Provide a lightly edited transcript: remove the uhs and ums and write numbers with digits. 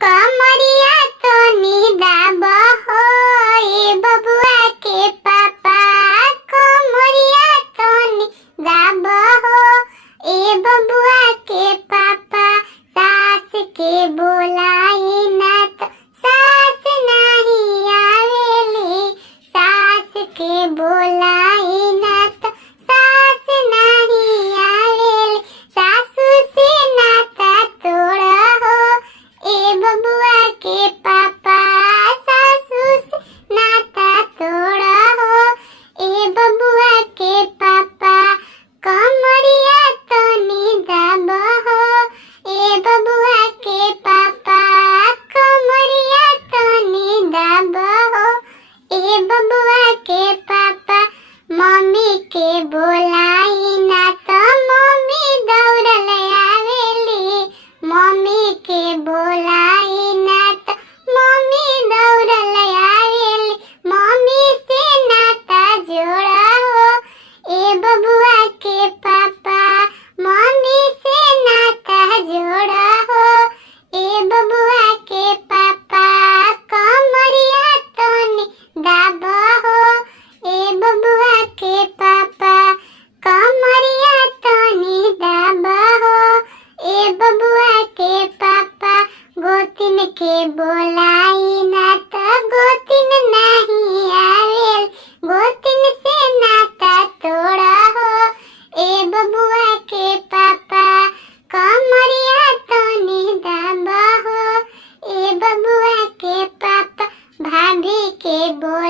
कमरिया तो निदाब हो ए बबुआ के पापा। कमरिया तो निदाब हो ए बबुआ के पापा। सास के बोलाई ना तो सास नहीं आवेली। सास के बोलाई ना तो सास नहीं आवेली। सासू से नाता तोड़ा हो ए बबुआ के पापा। सासू से नाता तोड़ा हो ए बबुआ के पापा। कमरिया तो निदाब हो ए बबुआ के पापा। कमरिया तो निदाब हो ए बबुआ के पापा। मम्मी के बोलाई ना तो मम्मी दौड़ल आवेली। मम्मी के बोलाई ना तो मम्मी दौड़ल आवेली। मम्मी से नाता जोड़ा हो ए बबुआ के पापा। मम्मी से नाता जोड़ा हो ए बबुआ के पापा। कमरिया तो निदाब हो ए बबुआ के पापा। कमरिया तो निदाब हो ए बबुआ के पापा। गोतिन के बोलाई ना तो गोतिन नहीं आवेल। गोतिन से नाता तोड़ा हो ए बबुआ के पापा। कमरिया तो निदाब हो ए बबुआ के पापा। भाभी के बोल